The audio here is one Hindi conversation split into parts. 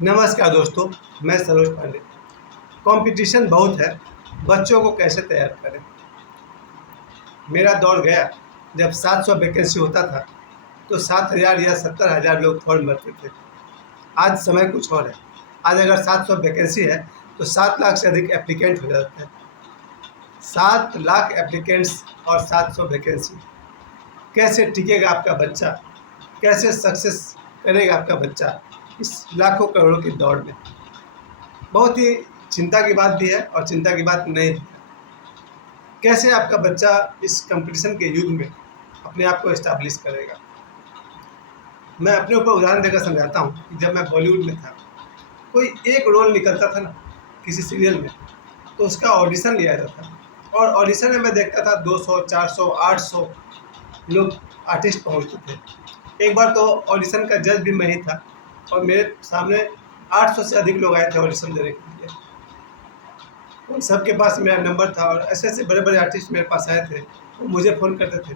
नमस्कार दोस्तों, मैं सरोज पांडे। कंपटीशन बहुत है, बच्चों को कैसे तैयार करें। मेरा दौर गया जब 700 वैकेंसी होता था तो 7,000 या 70,000 लोग फॉर्म भरते थे। आज समय कुछ और है। आज अगर 700 वैकेंसी है तो 7 लाख से अधिक एप्लीकेंट हो जाते हैं। 7 लाख एप्लीकेंट्स और 700 वैकेंसी, कैसे टिकेगा आपका बच्चा, कैसे सक्सेस करेगा आपका बच्चा इस लाखों करोड़ों की दौड़ में। बहुत ही चिंता की बात भी है और चिंता की बात नहीं भी है। कैसे आपका बच्चा इस कंपटीशन के युग में अपने आप को इस्टेब्लिश करेगा। मैं अपने ऊपर उदाहरण देकर समझाता हूँ कि जब मैं बॉलीवुड में था, कोई एक रोल निकलता था ना किसी सीरियल में, तो उसका ऑडिशन लिया जाता था और ऑडिशन में मैं देखता था 200, 400, 800 लोग आर्टिस्ट पहुँचते थे। एक बार तो ऑडिशन का जज भी मैं ही था और मेरे सामने 800 से अधिक लोग आए थे ऑडिशन देने के लिए। उन सबके पास मेरा नंबर था और ऐसे ऐसे बड़े बड़े आर्टिस्ट मेरे पास आए थे, वो मुझे फ़ोन करते थे।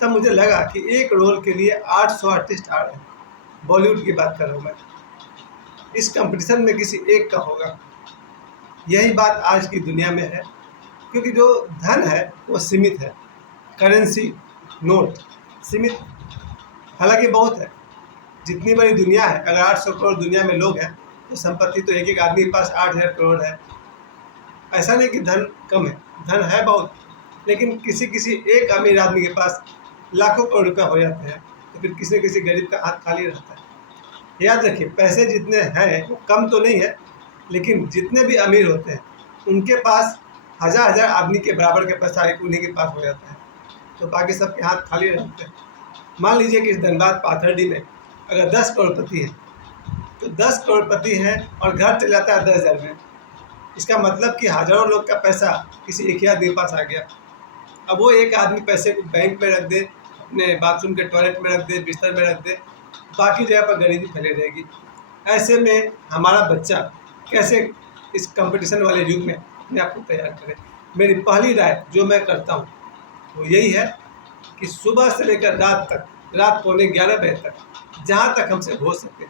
तब मुझे लगा कि एक रोल के लिए 800 आर्टिस्ट आ रहे हैं। बॉलीवुड की बात कर रहा हूँ मैं। इस कंपटीशन में किसी एक का होगा। यही बात आज की दुनिया में है, क्योंकि जो धन है वो सीमित है। करेंसी, नोट सीमित, हालांकि बहुत है। जितनी बड़ी दुनिया है, अगर 800 करोड़ दुनिया में लोग हैं तो संपत्ति तो एक एक आदमी के पास 8,000 करोड़ है। ऐसा नहीं कि धन कम है, धन है बहुत, लेकिन किसी किसी एक अमीर आदमी के पास लाखों करोड़ रुपया हो जाते हैं, तो फिर किसी किसी गरीब का हाथ खाली रहता है। याद रखिए, पैसे जितने हैं वो कम तो नहीं है, लेकिन जितने भी अमीर होते हैं उनके पास हज़ार हज़ार आदमी के बराबर का पैसा एक उन्हीं के पास हो जाता है, तो बाकी सबके हाथ खाली रहते हैं। मान लीजिए कि इस धनबाद पाथरडी में अगर 10 करोड़पति हैं, तो 10 करोड़पति हैं और घर चल जाता है 10,000 में। इसका मतलब कि हज़ारों लोग का पैसा किसी एक ही आदमी के पास आ गया। अब वो एक आदमी पैसे को बैंक में रख दे, अपने बाथरूम के टॉयलेट में रख दे, बिस्तर में रख दे, बाकी जगह पर गरीबी फैली रहेगी। ऐसे में हमारा बच्चा कैसे इस कंपटीशन वाले युग में अपने आप को तैयार करे। मेरी पहली राय जो मैं करता हूँ वो यही है कि सुबह से लेकर रात तक, रात 11:15 बजे तक, जहाँ तक हमसे हो सके,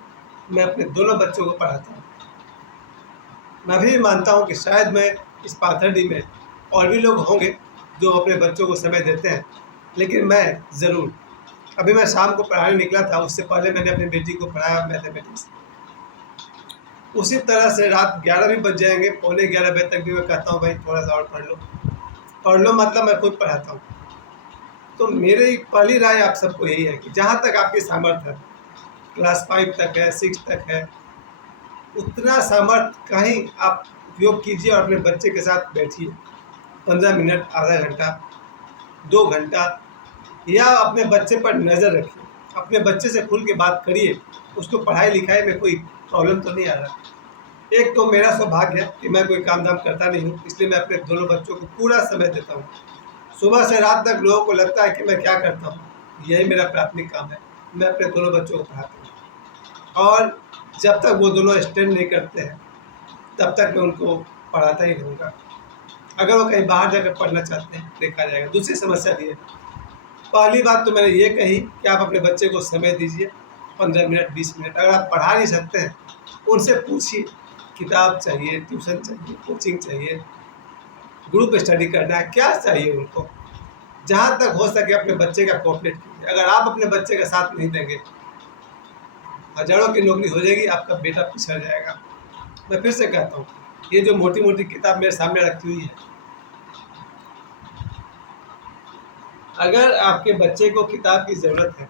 मैं अपने दोनों बच्चों को पढ़ाता हूँ। मैं भी मानता हूँ कि शायद मैं इस पाथरडी में और भी लोग होंगे जो अपने बच्चों को समय देते हैं, लेकिन मैं ज़रूर, अभी मैं शाम को पढ़ाने निकला था, उससे पहले मैंने अपनी बेटी को पढ़ाया मैथमेटिक्स। उसी तरह से रात 11 भी बज जाएंगे, 11:15 बजे तक भी मैं कहता हूँ भाई थोड़ा सा और पढ़ लो, मतलब मैं खुद पढ़ाता हूँ। तो मेरी पहली राय आप सबको यही है कि जहाँ तक आपकी सामर्थ्य है, क्लास 5 तक है, 6 तक है, उतना सामर्थ्य का ही आप उपयोग कीजिए और अपने बच्चे के साथ बैठिए 15 मिनट, आधा घंटा, 2 घंटा, या अपने बच्चे पर नज़र रखिए। अपने बच्चे से खुल के बात करिए, उसको पढ़ाई लिखाई में कोई प्रॉब्लम तो नहीं आ रहा। एक तो मेरा सौभाग्य है कि मैं कोई काम धाम करता नहीं हूँ, इसलिए मैं अपने दोनों बच्चों को पूरा समय देता हूँ। सुबह से रात तक लोगों को लगता है कि मैं क्या करता हूँ, यही मेरा प्राथमिक काम है। मैं अपने दोनों बच्चों को पढ़ाता हूँ और जब तक वो दोनों स्टैंड नहीं करते हैं तब तक मैं उनको पढ़ाता ही रहूँगा। अगर वो कहीं बाहर जाकर पढ़ना चाहते हैं देखा जाएगा। दूसरी समस्या भी है। पहली बात तो मैंने ये कही कि आप अपने बच्चे को समय दीजिए 15 मिनट, 20 मिनट। अगर आप पढ़ा नहीं सकते हैं, उनसे पूछिए, किताब चाहिए, ट्यूशन चाहिए, कोचिंग चाहिए, ग्रुप स्टडी करना है, क्या चाहिए उनको। जहाँ तक हो सके अपने बच्चे का कोऑपरेट कीजिए। अगर आप अपने बच्चे का साथ नहीं देंगे, हज़ारों की नौकरी हो जाएगी, आपका बेटा पिछड़ जाएगा। मैं फिर से कहता हूँ, ये जो मोटी मोटी किताब मेरे सामने रखी हुई है, अगर आपके बच्चे को किताब की ज़रूरत है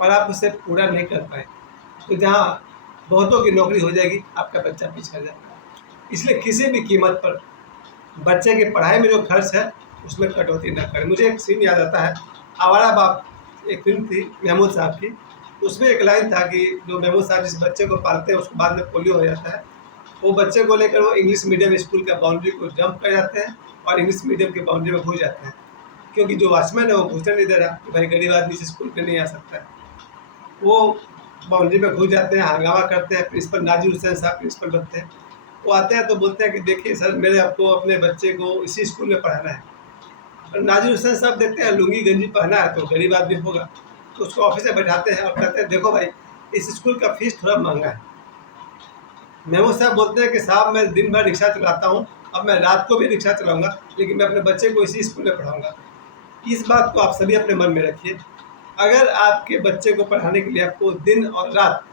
और आप उसे पूरा नहीं कर पाए, तो जहाँ बहुतों की नौकरी हो जाएगी, आपका बच्चा पिछड़ जाएगा। इसलिए किसी भी कीमत पर बच्चे की पढ़ाई में जो खर्च है उसमें कटौती न करें। मुझे एक सीन याद आता है, आवारा बाप एक फिल्म थी महमूद साहब की। उसमें एक लाइन था कि जो महमूद साहब जिस बच्चे को पालते हैं उसको बाद में पोलियो हो जाता है, वो बच्चे को लेकर वो इंग्लिश मीडियम स्कूल का बाउंड्री को जंप कर जाते हैं और इंग्लिश मीडियम के बाउंड्री में घुस जाते हैं, क्योंकि जो वॉचमैन है वो घुसने नहीं दे रहा कि भाई गरीब आदमी इस स्कूल पे नहीं आ सकता है। वो बाउंड्री में घुस जाते हैं, हंगामा करते हैं। प्रिंसिपल नाजिर हुसैन साहब प्रिंसिपल बनते हैं। वो आते हैं तो बोलते हैं कि देखिए सर, मेरे आपको अपने बच्चे को इसी स्कूल में पढ़ाना है। और नाजिर हुसैन साहब देखते हैं लुंगी गंजी पहना है तो गरीब आदमी होगा, तो उसको ऑफिस में बैठाते हैं और कहते हैं देखो भाई, इस स्कूल का फीस थोड़ा महंगा है, महमूद साहब बोलते हैं कि साहब मैं दिन भर रिक्शा चलाता हूँ, अब मैं रात को भी रिक्शा चलाऊँगा, लेकिन मैं अपने बच्चे को इसी स्कूल में पढ़ाऊँगा। इस बात को आप सभी अपने मन में रखिए। अगर आपके बच्चे को पढ़ाने के लिए आपको दिन और रात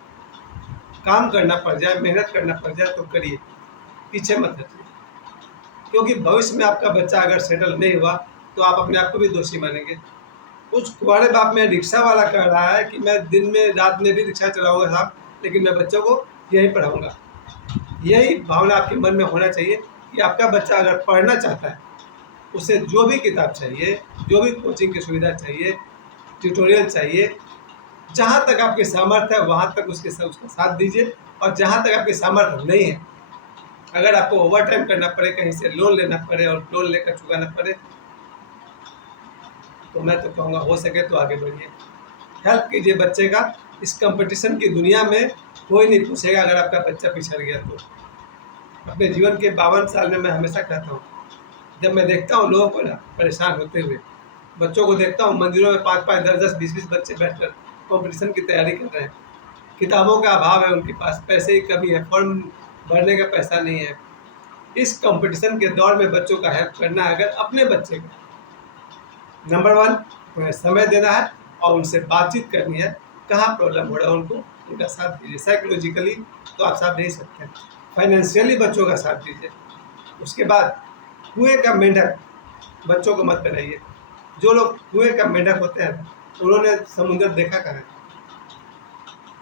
काम करना पड़ जाए, मेहनत करना पड़ जाए तो करिए, पीछे मत हटिए। क्योंकि भविष्य में आपका बच्चा अगर सेटल नहीं हुआ तो आप अपने आप को भी दोषी मानेंगे। उस कुंवारे बाप में रिक्शा वाला कह रहा है कि मैं दिन में रात में भी रिक्शा चलाऊँगा साहब, लेकिन मैं बच्चों को यहीं पढ़ाऊँगा। यही भावना आपके मन में होना चाहिए कि आपका बच्चा अगर पढ़ना चाहता है, उसे जो भी किताब चाहिए, जो भी कोचिंग की सुविधा चाहिए, ट्यूटोरियल चाहिए, जहाँ तक आपके सामर्थ्य है वहाँ तक उसका साथ दीजिए। और जहाँ तक आपके सामर्थ्य नहीं है, अगर आपको ओवर टाइम करना पड़े, कहीं से लोन लेना पड़े और लोन लेकर चुकाना पड़े, तो मैं तो कहूँगा हो सके तो आगे बढ़िए, हेल्प कीजिए बच्चे का। इस कंपटीशन की दुनिया में कोई नहीं पूछेगा अगर आपका बच्चा पिछड़ गया तो। अपने जीवन के 52 साल में मैं हमेशा कहता हूँ, जब मैं देखता हूँ लोगों को ना परेशान होते हुए, बच्चों को देखता हूँ मंदिरों में 5-5, 10-10, 20-20 बच्चे बैठकर कंपटीशन की तैयारी कर रहे हैं। किताबों का अभाव है उनके पास, पैसे की कमी है, फॉर्म भरने का पैसा नहीं है। इस कंपटीशन के दौर में बच्चों का हेल्प करना है, अगर अपने बच्चे का नंबर 1 उन्हें समय देना है और उनसे बातचीत करनी है, कहाँ प्रॉब्लम हो रहा है उनको, उनका साथ दीजिए। साइकोलॉजिकली तो आप साथ दे सकते हैं, फाइनेंशियली बच्चों का साथ दीजिए। उसके बाद कुएं का मेंढक बच्चों को मत बनाइए। जो लोग कुएं का मेंढक होते हैं उन्होंने समुद्र देखा कहाँ है।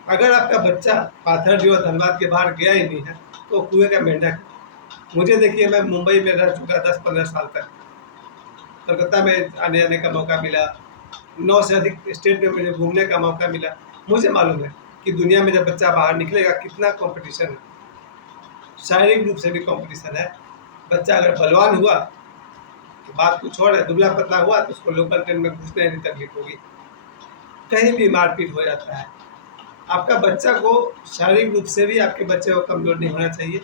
अगर आपका बच्चा पाथरडी और धनबाद के बाहर गया ही नहीं है तो कुएं का मेंढक है। मुझे देखिए, मैं मुंबई में रह चुका 10-15 साल तक, कलकत्ता में आने जाने का मौका मिला, 9 से अधिक स्टेट में मुझे घूमने का मौका मिला। मुझे मालूम है कि दुनिया में जब बच्चा बाहर निकलेगा कितना कंपटीशन है, शारीरिक रूप से भी कंपटीशन है। बच्चा अगर बलवान हुआ तो बात कुछ और है, दुबला पतला हुआ तो उसको लोकल ट्रेन में घुसने में तकलीफ होगी, कहीं भी मारपीट हो जाता है। आपका बच्चा को शारीरिक रूप से भी आपके बच्चे को कमज़ोर नहीं होना चाहिए,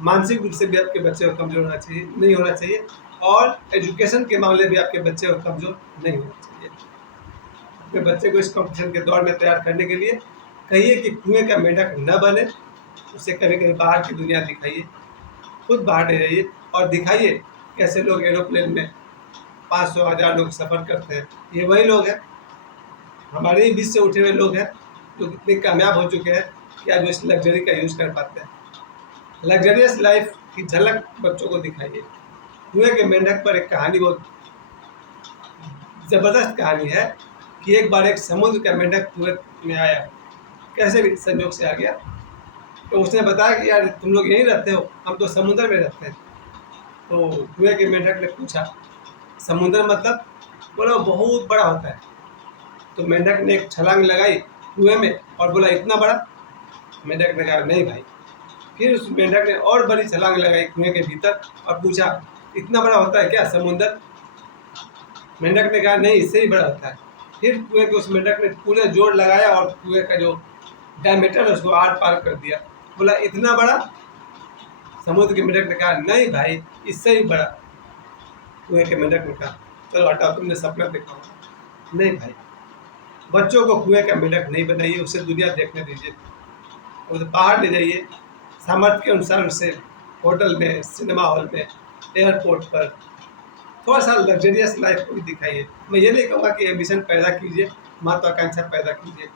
मानसिक रूप से भी आपके बच्चे को कमज़ोर नहीं होना चाहिए, और एजुकेशन के मामले भी आपके बच्चे को कमज़ोर नहीं होना चाहिए। अपने बच्चे को इस कंपटीशन के दौर में तैयार करने के लिए कहिए कि कुएं का मेंढक न बने, उसे कभी कभी बाहर की दुनिया दिखाइए, खुद बाहर ले जाइए और दिखाइए कैसे लोग एरोप्लेन में 500-1000 लोग सफ़र करते हैं। ये वही लोग हैं, हमारे ही बीच से उठे हुए लोग हैं जो इतने कामयाब हो चुके हैं कि आज वो इस लग्जरी का यूज़ कर पाते हैं। लग्जरियस लाइफ की झलक बच्चों को दिखाइए। कुएं के मेंढक पर एक कहानी, बहुत ज़बरदस्त कहानी है कि एक बार एक समुद्र का मेंढक कुएं में आया, कैसे भी संयोग से आ गया। तो उसने बताया कि यार तुम लोग यहीं रहते हो, हम तो समुद्र में रहते हैं। तो कुएं के मेंढक ने पूछा समुद्र मतलब? बोला वो बहुत बड़ा होता है। तो मेंढक ने एक छलांग लगाई कुएं में और बोला इतना बड़ा? मेंढक ने कहा नहीं भाई। फिर उस मेंढक ने और बड़ी छलांग लगाई कुएं के भीतर और पूछा इतना बड़ा होता है क्या समुद्र? मेंढक ने कहा नहीं, इससे ही बड़ा होता है। फिर कुएं के उस मेंढक ने पूरे जोर लगाया और कुएं का जो डायमीटर है उसको आर पार कर दिया। बोला इतना बड़ा? समुद्र के मेंढक ने कहा नहीं भाई, इससे ही बड़ा। कुएं के मेंढक ने कहा चलो हटाओ, तुमने सपना देखा होगा। नहीं भाई, बच्चों को कुएं का मेंढक नहीं बनाइए, उसे दुनिया देखने दीजिए, उसे बाहर ले जाइए, सामर्थ्य के अनुसार उसे होटल में, सिनेमा हॉल में, एयरपोर्ट पर थोड़ा सा लग्जरियस लाइफ को भी दिखाइए। मैं ये नहीं कहूँगा कि एम्बिशन पैदा कीजिए, महत्वाकांक्षा पैदा कीजिए,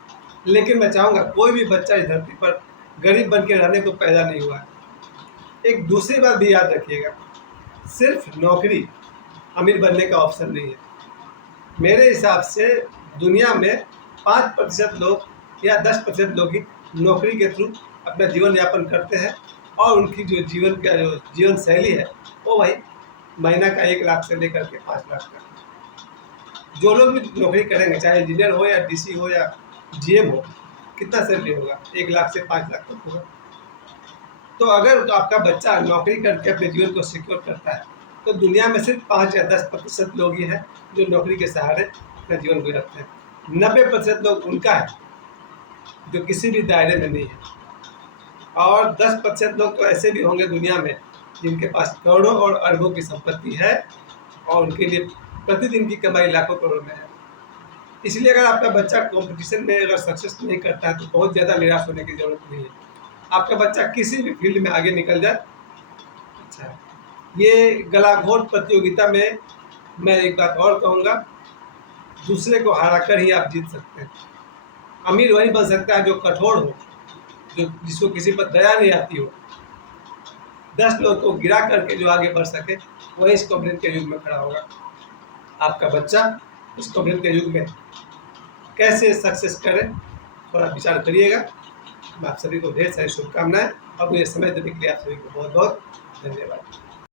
लेकिन मैं चाहूँगा कोई भी बच्चा इस धरती पर गरीब बन के रहने को पैदा नहीं हुआ है। एक दूसरी बात भी याद रखिएगा, सिर्फ नौकरी अमीर बनने का ऑप्शन नहीं है। मेरे हिसाब से दुनिया में 5% लोग या 10% लोग ही नौकरी के थ्रू अपना जीवन यापन करते हैं, और उनकी जो जीवन शैली है वो भाई महीना का 1 लाख से लेकर के 5 लाख तक। जो लोग भी नौकरी करेंगे, चाहे इंजीनियर हो या डीसी हो या जीएम हो, कितना सैलरी होगा? 1 लाख से 5 लाख तक होगा। तो अगर आपका बच्चा नौकरी करके अपने जीवन को सिक्योर करता है तो दुनिया में सिर्फ 5 या 10% लोग ही हैं जो नौकरी के सहारे अपना जीवन गुजारते हैं। 90% लोग उनका है जो किसी भी दायरे में नहीं है, और 10% लोग तो ऐसे भी होंगे दुनिया में जिनके पास करोड़ों और अरबों की संपत्ति है और उनके लिए प्रतिदिन की कमाई लाखों करोड़ में है। इसलिए अगर आपका बच्चा कंपटीशन में अगर सक्सेस नहीं करता है तो बहुत ज़्यादा निराश होने की ज़रूरत नहीं है। आपका बच्चा किसी भी फील्ड में आगे निकल जाए अच्छा है। ये गलाघोंट प्रतियोगिता में मैं एक बात और कहूँगा, दूसरे को हरा कर ही आप जीत सकते हैं। अमीर वही बन सकता है जो कठोर हो, जो जिसको किसी पर दया नहीं आती हो, 10 लोगों को गिरा करके जो आगे बढ़ सके, वही इस कॉम्पिटिशन के युग में खड़ा होगा। आपका बच्चा इस कॉम्पिटिशन के युग में कैसे सक्सेस करे, थोड़ा विचार करिएगा। मैं आप सभी को ढेर सारी शुभकामनाएं और मुझे समय देने के लिए आप सभी को बहुत बहुत धन्यवाद।